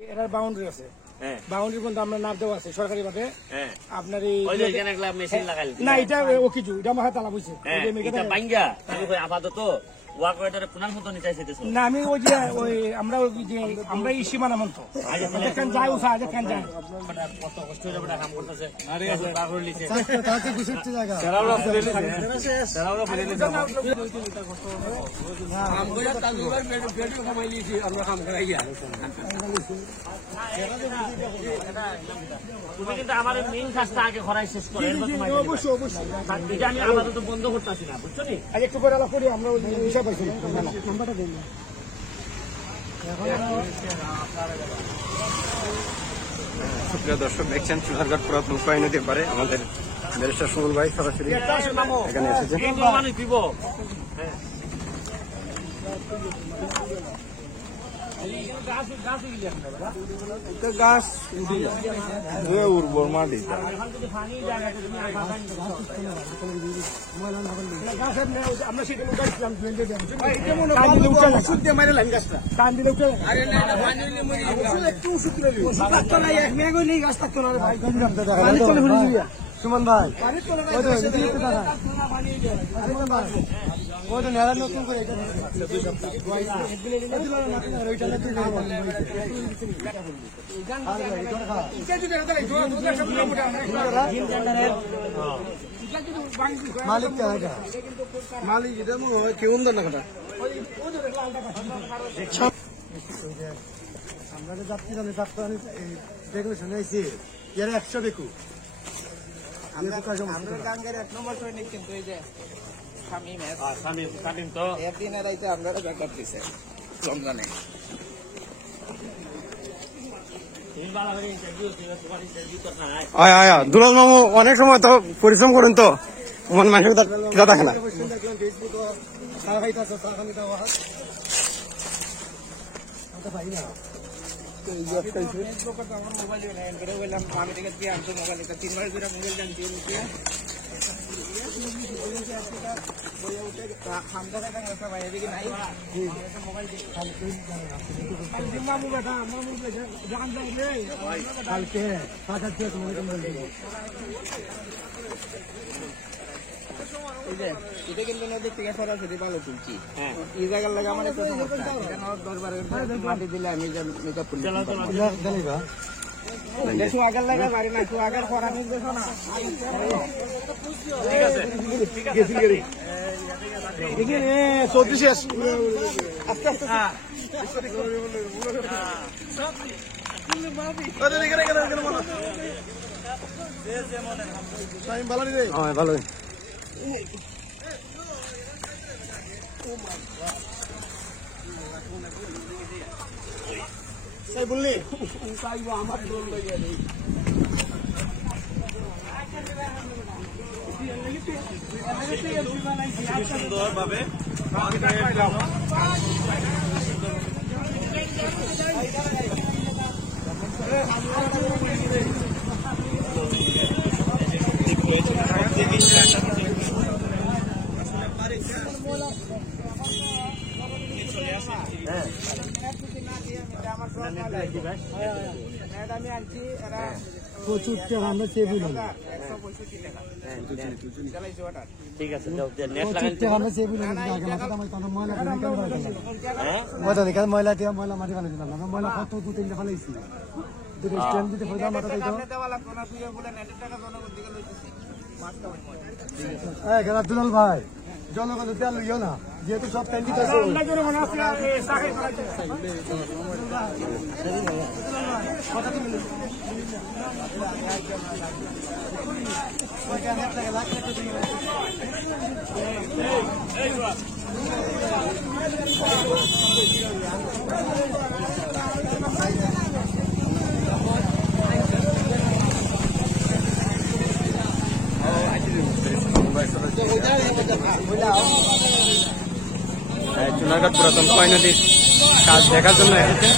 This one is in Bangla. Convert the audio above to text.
এটার বাউন্ডারি আছে, বাউন্ডারি পর্যন্ত আমরা নাপ দেওয়া আছে সরকারি ভাবে। আপনার না এটা ও কিছু এটা আমার তালা বুঝছে আপাতত না আমি ওই যে ওই আমরা আমরা এই সীমানা মন্ত যাই উঠা যেখান যাই কত কষ্ট কাম করতেছে তুমি কিন্তু আমার মেইন কাজটা আগে করাই শেষ করে অবশ্যই অবশ্যই এটা আমি আপাতত বন্ধ করতেছি না, বুঝছো নি? আজ একটু করে করি আমরা বিষয় পাইছি নাম্বারটা দিন। সুপ্রিয় দর্শক, দেখছেন চুনারঘাট পুরাতন কয় নদীর পারে আমাদের ব্যারিস্টার সুমন ভাই সরাসরি এখানে এসেছেন। গাছ উর্বর মাটি আমরা সেটা উঠাইছিলাম টান দিলে উঠে সুমন ভাই নতুন করে মালিক মালিক এটা কেউ না কথা আমরা যাত্রী ডেকোরেশন হয়েছি এর 100 দেখু আমরা গাঙ্গের 1 নম্বর সৈনিক কিন্তু এই যে শামীম তো একদিন রাইতে আমরা ব্যাকআপ দিছে রমজানে। দুলাল মামু অনেক সময় তো পরিশ্রম করেন তো আমার মানুষের দেখে না। এটা কিন্তু নদীর থেকে সরাসরি ভালো তুলছি এই জায়গার লাগে আমার একটা সমস্যা, মাটি দিলে আমি দেখো আগের লাগা বাড়ি না একটু আগের পর আমি দেখো না চৌত্রিশ আস্তে আস্তে ভালো তাই বললি আমার সুন্দর ভাবে ঠিক আছে ময়লা ময়লা মাটি বানাই দিলাম ময়লা কত 2-3টা ফেলাইছি দুলাল ভাই জনগণ তেল লইও না যেহেতু সব প্যান্ডিত আছে চুনারঘাট পুরাতন কয় নদীর কাজ দেখার জন্য এসেছে।